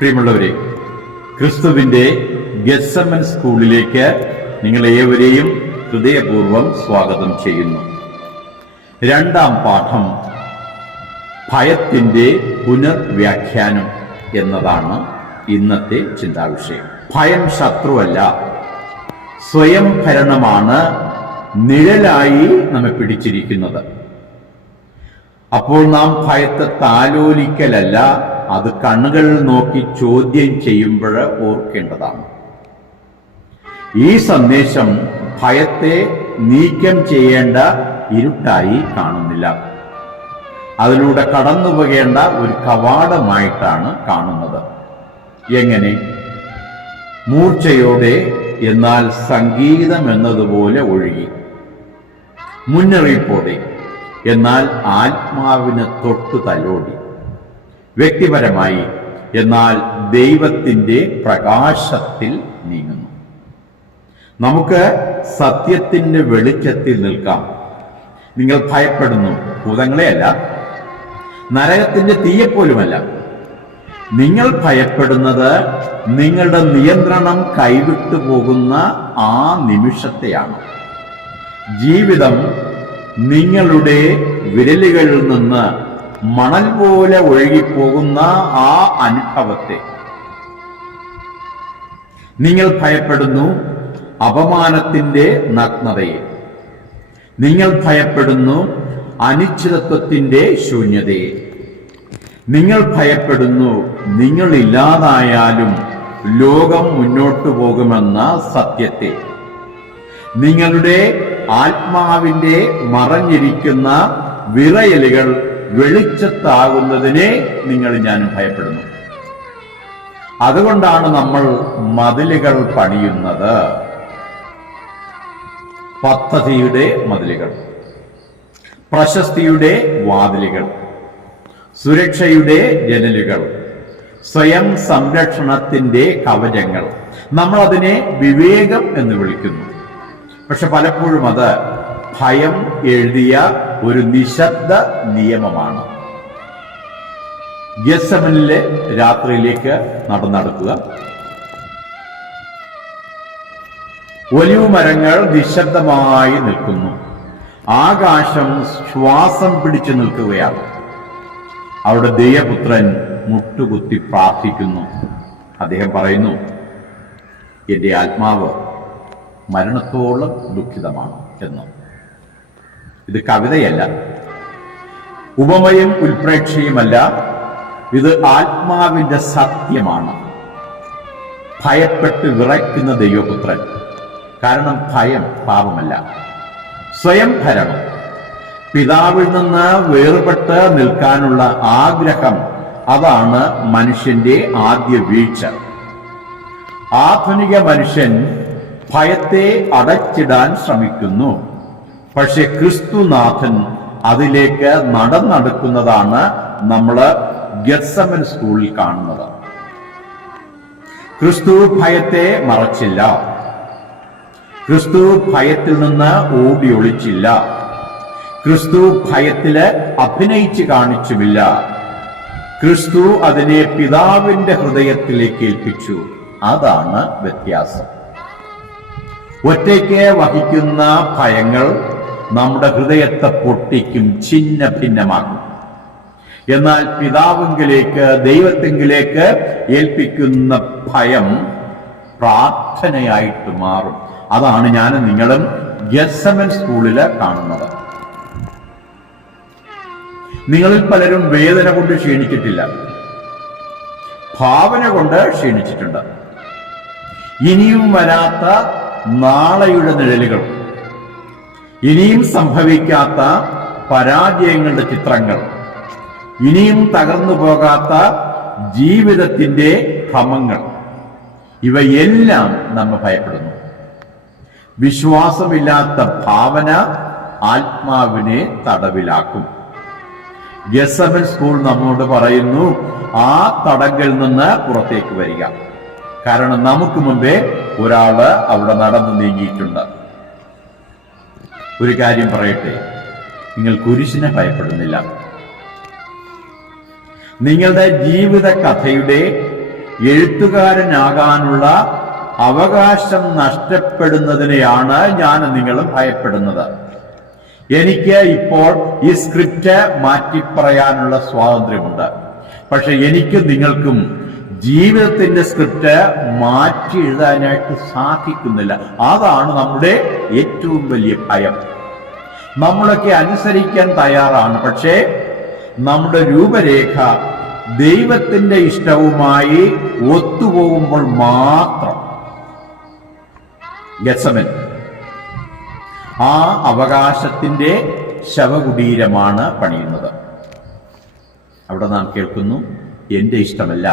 പ്രിയമുള്ളവരെ, ക്രിസ്തുവിന്റെ ഗെത്സമൻ സ്കൂളിലേക്ക് നിങ്ങളേവരെയും ഹൃദയപൂർവ്വം സ്വാഗതം ചെയ്യുന്നു. രണ്ടാം പാഠം ഭയത്തിന്റെ പുനർവ്യാഖ്യാനം എന്നതാണ് ഇന്നത്തെ ചിന്താവിഷയം. ഭയം ശത്രുവല്ല, സ്വയം ഭരണമാണ് നിഴലായി നമ്മെ പിടിച്ചിരിക്കുന്നത്. അപ്പോൾ നാം ഭയത്തെ താലോലിക്കലല്ല, അത് കണ്ണുകളിൽ നോക്കി ചോദ്യം ചെയ്യുമ്പോൾ ഓർക്കേണ്ടതാണ്. ഈ സന്ദേശം ഭയത്തെ നീക്കം ചെയ്യേണ്ട ഇരുട്ടായി കാണുന്നില്ല, അതിലൂടെ കടന്നു പോകേണ്ട ഒരു കവാടമായിട്ടാണ് കാണുന്നത്. എങ്ങനെ? മൂർച്ചയോടെ, എന്നാൽ സംഗീതം എന്നതുപോലെ ഒഴുകി, മുന്നറിയിപ്പോടെ, എന്നാൽ ആത്മാവിന് തൊട്ടു തലോടി, വ്യക്തിപരമായി, എന്നാൽ ദൈവത്തിന്റെ പ്രകാശത്തിൽ നീങ്ങുന്നു. നമുക്ക് സത്യത്തിന്റെ വെളിച്ചത്തിൽ നിൽക്കാം. നിങ്ങൾ ഭയപ്പെടുന്നു, ഭൂതങ്ങളെയല്ല, നരകത്തിന്റെ തീയെപ്പോലുമല്ല. നിങ്ങൾ ഭയപ്പെടുന്നത് നിങ്ങളുടെ നിയന്ത്രണം കൈവിട്ടു പോകുന്ന ആ നിമിഷത്തെയാണ്. ജീവിതം നിങ്ങളുടെ വിരലുകളിൽ നിന്ന് മണൽ പോലെ ഒഴുകിപ്പോകുന്ന ആ അനുഭവത്തെ. നിങ്ങൾ ഭയപ്പെടുന്നു അപമാനത്തിന്റെ നഗ്നതയെ. നിങ്ങൾ ഭയപ്പെടുന്നു അനിശ്ചിതത്വത്തിന്റെ ശൂന്യതയെ. നിങ്ങൾ ഭയപ്പെടുന്നു നിങ്ങൾ ഇല്ലാതായാലും ലോകം മുന്നോട്ടു പോകുമെന്ന സത്യത്തെ. നിങ്ങളുടെ ആത്മാവിന്റെ മറഞ്ഞിരിക്കുന്ന വിറയലുകൾ വെളിച്ചത്താകുന്നതിനെ ഞാനും ഭയപ്പെടുന്നു. അതുകൊണ്ടാണ് നമ്മൾ മതിലുകൾ പണിയുന്നത്. പദ്ധതിയുടെ മതിലുകൾ, പ്രശസ്തിയുടെ വാതിലുകൾ, സുരക്ഷയുടെ ജനലുകൾ, സ്വയം സംരക്ഷണത്തിന്റെ കവചങ്ങൾ. നമ്മൾ അതിനെ വിവേകം എന്ന് വിളിക്കുന്നു. പക്ഷെ പലപ്പോഴും അത് ഭയം എഴുതിയ ഒരു നിശബ്ദ നിയമമാണ്. ഗെത്സമനിലെ രാത്രിയിലേക്ക് നടക്കുക. ഒലിവ് മരങ്ങൾ നിശബ്ദമായി നിൽക്കുന്നു. ആകാശം ശ്വാസം പിടിച്ചു നിൽക്കുകയാണ്. അവിടെ ദൈവപുത്രൻ മുട്ടുകുത്തി പ്രാർത്ഥിക്കുന്നു. അദ്ദേഹം പറയുന്നു, എന്റെ ആത്മാവ് മരണത്തോളം ദുഃഖിതമാണ് എന്ന്. ഇത് കവിതയല്ല, ഉപമയും ഉൽപ്രേക്ഷയുമല്ല, ഇത് ആത്മാവിന്റെ സത്യമാണ്. ഭയപ്പെട്ട് വിറയ്ക്കുന്ന ദൈവപുത്രൻ. കാരണം ഭയം പാപമല്ല, സ്വയം ഭരണം, പിതാവിൽ നിന്ന് വേർപെട്ട് നിൽക്കാനുള്ള ആഗ്രഹം, അതാണ് മനുഷ്യന്റെ ആദ്യ വീഴ്ച. ആധുനിക മനുഷ്യൻ ഭയത്തെ അടച്ചിടാൻ ശ്രമിക്കുന്നു. പക്ഷെ ക്രിസ്തുനാഥൻ അതിലേക്ക് നടന്നെടുക്കുന്നതാണ് നമ്മൾ ഗെത്സമൻ സ്കൂളിൽ കാണുന്നത്. ക്രിസ്തു ഭയത്തെ മറച്ചില്ല, ക്രിസ്തു ഭയത്തിൽ നിന്ന് ഓടി ഒളിച്ചില്ല, ക്രിസ്തു ഭയത്തില് അഭിനയിച്ച് കാണിച്ചുമില്ല. ക്രിസ്തു അതിനെ പിതാവിന്റെ ഹൃദയത്തിലേക്ക് ഏൽപ്പിച്ചു. അതാണ് വ്യത്യാസം. ഒറ്റയ്ക്ക് വഹിക്കുന്ന ഭയങ്ങൾ നമ്മുടെ ഹൃദയത്തെ പൊട്ടിക്കും, ഛിന്ന ഭിന്നമാക്കും. എന്നാൽ പിതാവിലേക്ക്, ദൈവത്തെങ്കിലേക്ക് ഏൽപ്പിക്കുന്ന ഭയം പ്രാർത്ഥനയായിട്ട് മാറും. അതാണ് ഞാനും നിങ്ങളും ഗെത്സമൻ സ്കൂളില് കാണുന്നത്. നിങ്ങളിൽ പലരും വേദന കൊണ്ട് ക്ഷീണിച്ചിട്ടില്ല, ഭാവന കൊണ്ട് ക്ഷീണിച്ചിട്ടുണ്ട്. ഇനിയും വരാത്ത നാളെയുടെ നിഴലുകൾ, ഇനിയും സംഭവിക്കാത്ത പരാജയങ്ങളുടെ ചിത്രങ്ങൾ, ഇനിയും തകർന്നു പോകാത്ത ജീവിതത്തിന്റെ ഭ്രമങ്ങൾ, ഇവയെല്ലാം നമ്മെ ഭയപ്പെടുന്നു. വിശ്വാസമില്ലാത്ത ഭാവന ആത്മാവിനെ തടവിലാക്കും. ഗെത്സമൻ സ്കൂൾ നമ്മോട് പറയുന്നു, ആ തടങ്കിൽ നിന്ന് പുറത്തേക്ക് വരിക. കാരണം നമുക്ക് മുമ്പേ ഒരാള് അവിടെ നടന്നു നീങ്ങിയിട്ടുണ്ട്. ഒരു കാര്യം പറയട്ടെ, നിങ്ങൾ കുരിശിനെ ഭയപ്പെടുന്നില്ല. നിങ്ങളുടെ ജീവിത കഥയുടെ എഴുത്തുകാരനാകാനുള്ള അവകാശം നഷ്ടപ്പെടുന്നതിനെയാണ് ഞാൻ നിങ്ങളും ഭയപ്പെടുന്നത്. എനിക്ക് ഇപ്പോൾ ഈ സ്ക്രിപ്റ്റ് മാറ്റിപ്പറയാനുള്ള സ്വാതന്ത്ര്യമുണ്ട്. പക്ഷെ എനിക്കും നിങ്ങൾക്കും ജീവിതത്തിന്റെ സ്ക്രിപ്റ്റ് മാറ്റി എഴുതാനായിട്ട് സാധിക്കുന്നില്ല. അതാണ് നമ്മുടെ ഏറ്റവും വലിയ ഭയം. നമ്മളൊക്കെ അനുസരിക്കാൻ തയ്യാറാണ്, പക്ഷേ നമ്മുടെ രൂപരേഖ ദൈവത്തിന്റെ ഇഷ്ടവുമായി ഒത്തുപോകുമ്പോൾ മാത്രം ഗെത്സമൻ ആ അവകാശത്തിന്റെ ശവകുടീരമാണ് പണിയുന്നത്. അവിടെ നാം കേൾക്കുന്നു, എന്റെ ഇഷ്ടമല്ല.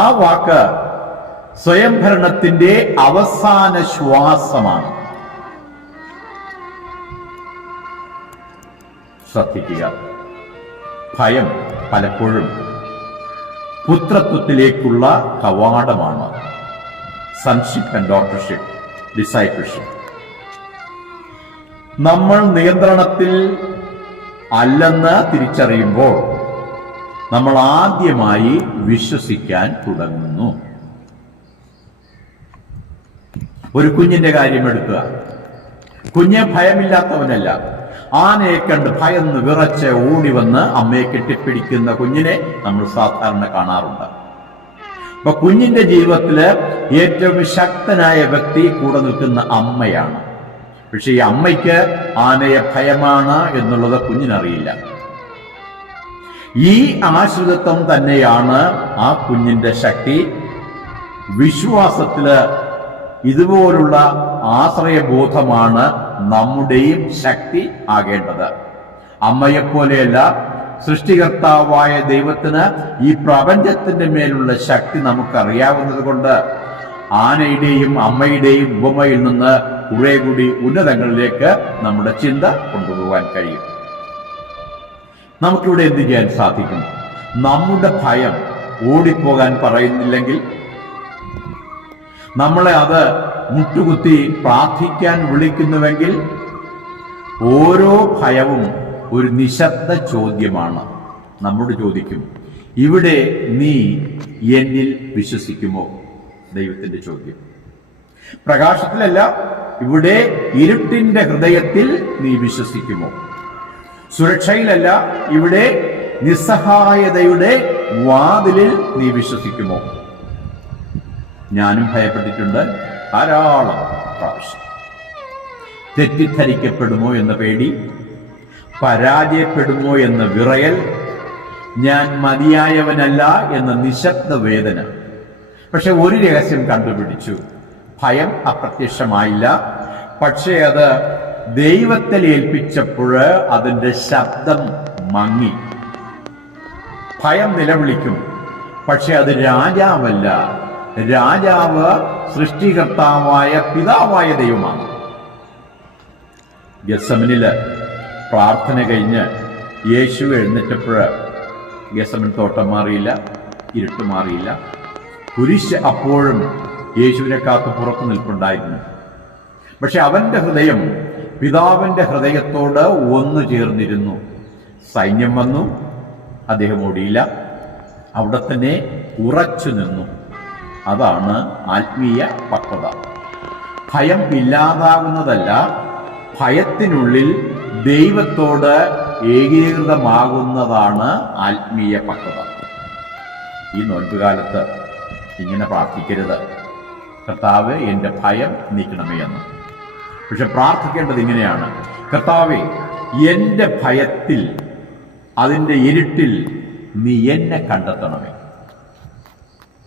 ആ വാക്ക് സ്വയംഭരണത്തിന്റെ അവസാന ശ്വാസമാണ്. ശ്രദ്ധിക്കുക, ഭയം പലപ്പോഴും പുത്രത്വത്തിലേക്കുള്ള കവാടമാണ്. Sonship and daughtership, discipleship. നമ്മൾ നിയന്ത്രണത്തിൽ അല്ലെന്ന് തിരിച്ചറിയുമ്പോൾ നമ്മൾ ആദ്യമായി വിശ്വസിക്കാൻ തുടങ്ങുന്നു. ഒരു കുഞ്ഞിന്റെ കാര്യം എടുക്കുക. കുഞ്ഞ് ഭയമില്ലാത്തവനല്ല. ആനയെ കണ്ട് ഭയന്ന് വിറച്ച് ഓടി വന്ന് അമ്മയെ കെട്ടിപ്പിടിക്കുന്ന കുഞ്ഞിനെ നമ്മൾ സാധാരണ കാണാറുണ്ട്. അപ്പൊ കുഞ്ഞിന്റെ ജീവിതത്തില് ഏറ്റവും ശക്തനായ വ്യക്തി കൂടെ നിൽക്കുന്ന അമ്മയാണ്. പക്ഷെ ഈ അമ്മയ്ക്ക് ആനയെ ഭയമാണ് എന്നുള്ളത് കുഞ്ഞിനറിയില്ല. ഈ ആശ്രിതത്വം തന്നെയാണ് ആ കുഞ്ഞിന്റെ ശക്തി. വിശ്വാസത്തില് ഇതുപോലുള്ള ആശ്രയബോധമാണ് നമ്മുടെയും ശക്തി ആകേണ്ടത്. അമ്മയെപ്പോലെയല്ല, സൃഷ്ടികർത്താവായ ദൈവത്തിന് ഈ പ്രപഞ്ചത്തിന്റെ മേലുള്ള ശക്തി നമുക്കറിയാവുന്നത് കൊണ്ട് ആനയുടെയും അമ്മയുടെയും ഉപമയിൽ നിന്ന് കുറെ കൂടി ഉന്നതങ്ങളിലേക്ക് നമ്മുടെ ചിന്ത കൊണ്ടുപോകാൻ കഴിയും. നമുക്കിവിടെ എന്ത് ചെയ്യാൻ സാധിക്കും? നമ്മുടെ ഭയം ഓടിപ്പോകാൻ പറയുന്നില്ലെങ്കിൽ, നമ്മളെ അത് മുട്ടുകുത്തി പ്രാർത്ഥിക്കാൻ വിളിക്കുന്നുവെങ്കിൽ, ഓരോ ഭയവും ഒരു നിശബ്ദ ചോദ്യമാണ്. നമ്മോട് ചോദിക്കും, ഇവിടെ നീ എന്നിൽ വിശ്വസിക്കുമോ? ദൈവത്തിന്റെ ചോദ്യം. പ്രകാശത്തിലല്ല, ഇവിടെ ഇരുട്ടിന്റെ ഹൃദയത്തിൽ നീ വിശ്വസിക്കുമോ? സുരക്ഷയിലല്ല, ഇവിടെ നിസ്സഹായതയുടെ വാതിലിൽ നീ വിശ്വസിക്കുമോ? ഞാനും ഭയപ്പെട്ടിട്ടുണ്ട് ധാരാളം പ്രാവശ്യം. തെറ്റിദ്ധരിക്കപ്പെടുമോ എന്ന പേടി, പരാജയപ്പെടുമോ എന്ന വിറയൽ, ഞാൻ മതിയായവനല്ല എന്ന നിശബ്ദ വേദന. പക്ഷെ ഒരു രഹസ്യം കണ്ടുപിടിച്ചു. ഭയം അപ്രത്യക്ഷമായില്ല, പക്ഷേ അത് ദൈവത്തിൽ ഏൽപ്പിച്ചപ്പോൾ അതിന്റെ ശബ്ദം മങ്ങി. ഭയം നിലവിളിക്കും, പക്ഷെ അത് രാജാവല്ല. രാജാവ് സൃഷ്ടികർത്താവായ പിതാവായ ദൈവമാണ്. ഗെത്സമനില് പ്രാർത്ഥന കഴിഞ്ഞ് യേശു എഴുന്നേറ്റപ്പോൾ ഗെത്സമൻ തോട്ടം മാറിയില്ല, ഇരുട്ട് മാറിയില്ല. കുരിശ് അപ്പോഴും യേശുവിനെ കാത്തു പുറത്തു നിൽപ്പുണ്ടായിരുന്നു. പക്ഷെ അവന്റെ ഹൃദയം പിതാവിന്റെ ഹൃദയത്തോട് ഒന്നു ചേർന്നിരുന്നു. സൈന്യം വന്നു, അദ്ദേഹം ഓടിയില്ല, അവിടെ തന്നെ ഉറച്ചു നിന്നു. അതാണ് ആത്മീയ പക്വത. ഭയം ഇല്ലാതാകുന്നതല്ല, ഭയത്തിനുള്ളിൽ ദൈവത്തോട് ഏകീകൃതമാകുന്നതാണ് ആത്മീയ പക്വത. ഈ നോൻപുകാലത്ത് ഇങ്ങനെ പ്രാർത്ഥിക്കരുത്, കർത്താവേ എൻ്റെ ഭയം നീക്കണമേ എന്ന്. പക്ഷെ പ്രാർത്ഥിക്കേണ്ടത് ഇങ്ങനെയാണ്, കർത്താവേ എൻ്റെ ഭയത്തിൽ, അതിൻ്റെ ഇരുട്ടിൽ നീ എന്നെ കണ്ടെത്തണമേ.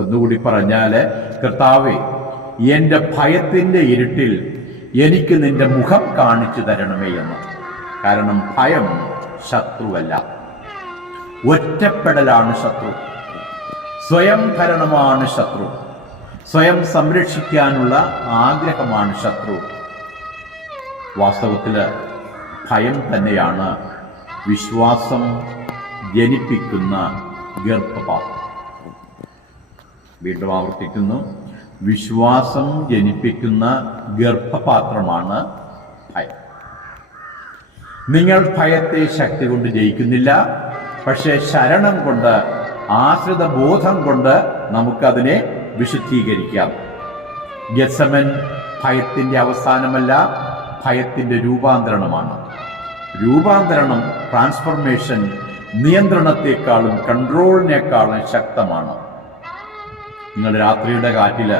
ഒന്നുകൂടി പറഞ്ഞാല്, കർത്താവേ എൻ്റെ ഭയത്തിൻ്റെ ഇരുട്ടിൽ എനിക്ക് നിന്റെ മുഖം കാണിച്ചു തരണമേ എന്ന്. കാരണം ഭയം ശത്രുവല്ല, ഒറ്റപ്പെടലാണ് ശത്രു, സ്വയം ഭരണമാണ് ശത്രു, സ്വയം സംരക്ഷിക്കാനുള്ള ആഗ്രഹമാണ് ശത്രു. വാസ്തവത്തിൽ ഭയം തന്നെയാണ് വിശ്വാസം ജനിപ്പിക്കുന്ന ഗർഭപാത്രം. വീണ്ടും ആവർത്തിക്കുന്നു, വിശ്വാസം ജനിപ്പിക്കുന്ന ഗർഭപാത്രമാണ് ഭയം. നിങ്ങൾ ഭയത്തെ ശക്തി കൊണ്ട് ജയിക്കുന്നില്ല, പക്ഷേ ശരണം കൊണ്ട് ആശ്രിത ബോധം കൊണ്ട് നമുക്കതിനെ വിശുദ്ധീകരിക്കാം. ഗെത്സമൻ ഭയത്തിന്റെ അവസാനമല്ല, ഭയത്തിന്റെ രൂപാന്തരണമാണ്. രൂപാന്തരണം, ട്രാൻസ്ഫോർമേഷൻ നിയന്ത്രണത്തെക്കാളും കൺട്രോളിനേക്കാളും ശക്തമാണ്. നിങ്ങൾ രാത്രിയുടെ കാറ്റില്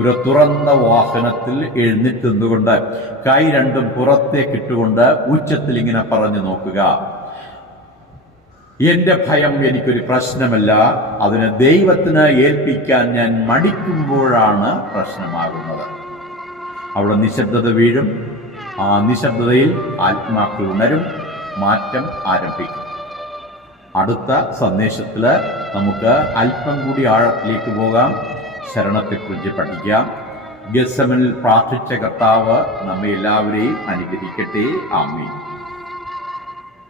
ഒരു തുറന്ന വാഹനത്തിൽ എഴുന്നേറ്റ് നിന്നുകൊണ്ട് കൈ രണ്ടും പുറത്തേക്കിട്ടുകൊണ്ട് ഉച്ചത്തിൽ ഇങ്ങനെ പറഞ്ഞു നോക്കുക, എന്റെ ഭയം എനിക്കൊരു പ്രശ്നമല്ല, അതിനെ ദൈവത്തിന് ഏൽപ്പിക്കാൻ ഞാൻ മടിക്കുമ്പോഴാണ് പ്രശ്നമാകുന്നത്. അവിടെ നിശബ്ദത വീഴും. ആ നിശബ്ദതയിൽ ആത്മാക്കൾ ഉണരും, മാറ്റം ആരംഭിക്കും. അടുത്ത സന്ദേശത്തിൽ നമുക്ക് അല്പം കൂടി ആഴത്തിലേക്ക് പോകാം, ശരണത്തെക്കുറിച്ച് പഠിക്കാം. ഗെത്സമനിൽ പ്രാർത്ഥിച്ച കർത്താവ് നമ്മെ എല്ലാവരെയും അനുഗ്രഹിക്കട്ടെ. ആമേൻ.